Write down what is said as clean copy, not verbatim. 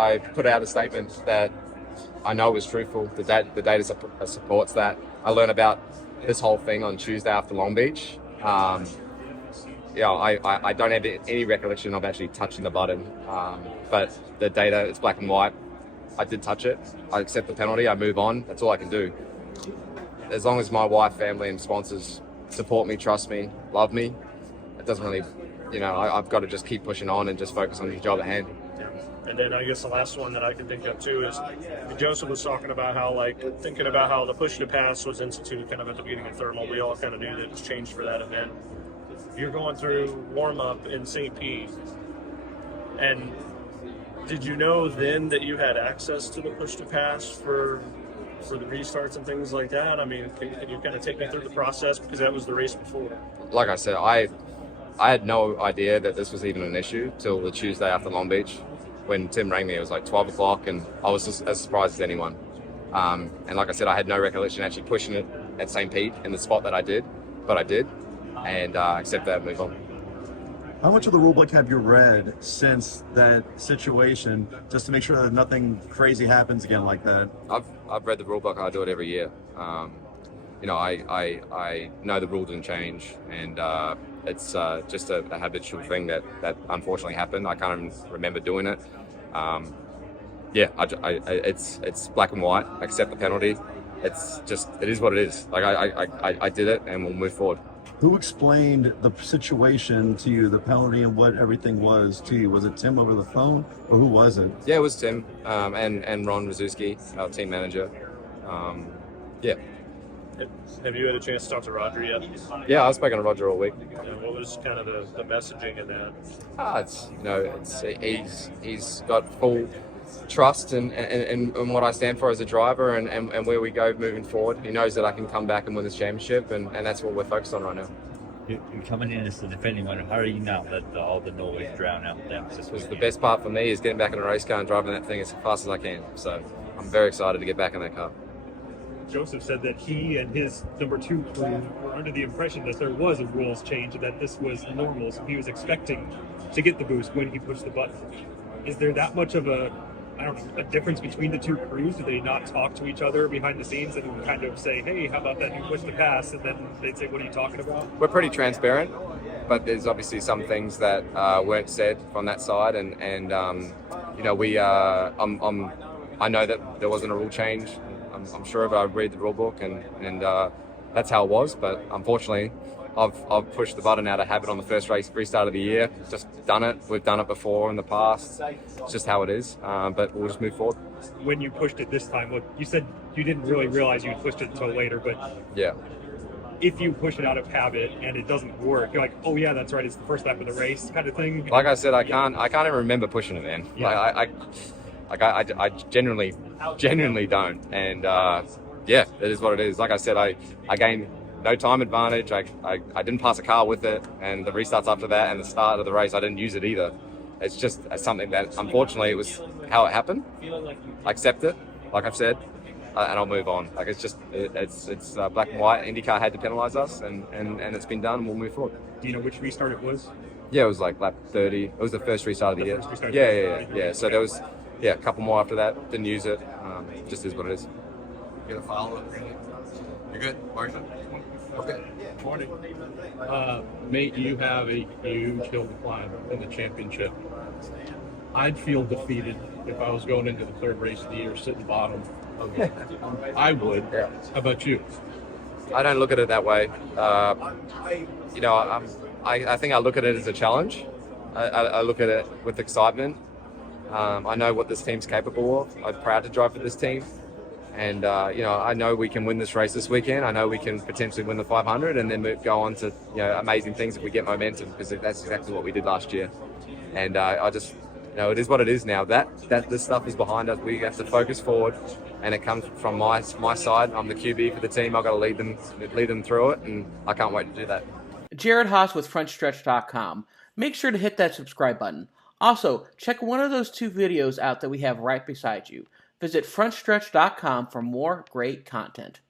I put out a statement that I know is truthful. The data supports that. I learned about this whole thing on Tuesday after Long Beach. I don't have any recollection of actually touching the button, but the data, it's black and white. I did touch it. I accept the penalty. I move on. That's all I can do. As long as my wife, family, and sponsors support me, trust me, love me, it doesn't really, I've got to just keep pushing on and just focus on the job at hand. And then I guess the last one that I can think of too is Joseph was talking about how, thinking about how the push to pass was instituted kind of at the beginning of thermal. We all kind of knew that it was changed for that event. You're going through warm up in St. Pete, and did you know then that you had access to the push to pass for the restarts and things like that? I mean, can you kind of take me through the process, because that was the race before? Like I said, I had no idea that this was even an issue till the Tuesday after Long Beach. When Tim rang me, it was like 12 o'clock, and I was just as surprised as anyone. And like I said, I had no recollection actually pushing it at St. Pete in the spot that I did, but I did, and accept that and move on. How much of the rulebook have you read since that situation, just to make sure that nothing crazy happens again like that? I've read the rulebook. I do it every year. I know the rule didn't change, and it's just a habitual thing that unfortunately happened. I can't even remember doing it. It's black and white. I accept the penalty. It is what it is. I did it, and we'll move forward. Who explained the situation to you, the penalty and what everything was to you? Was it Tim over the phone, or who was it? Yeah, it was Tim and Ron Rzuski, our team manager. Yeah. Have you had a chance to talk to Roger yet? Yeah, I was speaking to Roger all week. And what was kind of the messaging in that? He's got full trust in what I stand for as a driver and where we go moving forward. He knows that I can come back and win this championship, and that's what we're focused on right now. You're coming in as the defending winner. How are you now let all the noise drown out the emphasis? The best part for me is getting back in a race car and driving that thing as fast as I can. So I'm very excited to get back in that car. Joseph said that he and his number 2 crew were under the impression that there was a rules change and that this was normal, so he was expecting to get the boost when he pushed the button. Is there that much of a difference between the 2 crews? Do they not talk to each other behind the scenes and kind of say, hey, how about that you push the pass? And then they'd say, what are you talking about? We're pretty transparent, but there's obviously some things that weren't said from that side, and I know that there wasn't a rule change. I'm sure if I read the rule book, and that's how it was. But unfortunately, I've pushed the button out of habit on the first restart of the year. Just done it. We've done it before in the past. It's just how it is. But we'll just move forward. When you pushed it this time, you said you didn't really realize you pushed it until later, but yeah. If you push it out of habit and it doesn't work, you're like, oh yeah, that's right, it's the first lap of the race kind of thing. Like I said, I can't even remember pushing it, man. Yeah. I genuinely don't, and it is what it is. Like I said, I gained no time advantage. I didn't pass a car with it, and the restarts after that and the start of the race, I didn't use it either. It's just something that, unfortunately, it was how it happened. I accept it, like I've said, and I'll move on. It's black and white. IndyCar had to penalise us, and it's been done, and we'll move forward. Do you know which restart it was? Yeah, it was like lap 30. It was the first restart of the year. Yeah. So there was a couple more after that. Didn't use it. Just is what it is. You gonna follow it? You good, Martin? Okay. Morning. Mate, you have a huge hill to climb in the championship. I'd feel defeated if I was going into the third race of the year sitting bottom of it. I would. Yeah. How about you? I don't look at it that way. I think I look at it as a challenge. I look at it with excitement. I know what this team's capable of. I'm proud to drive for this team. And, I know we can win this race this weekend. I know we can potentially win the 500 and then go on to, amazing things if we get momentum, because that's exactly what we did last year. And it is what it is now. That this stuff is behind us. We have to focus forward, and it comes from my side. I'm the QB for the team. I've got to lead them through it, and I can't wait to do that. Jared Haas with Frontstretch.com. Make sure to hit that subscribe button. Also, check one of those 2 videos out that we have right beside you. Visit Frontstretch.com for more great content.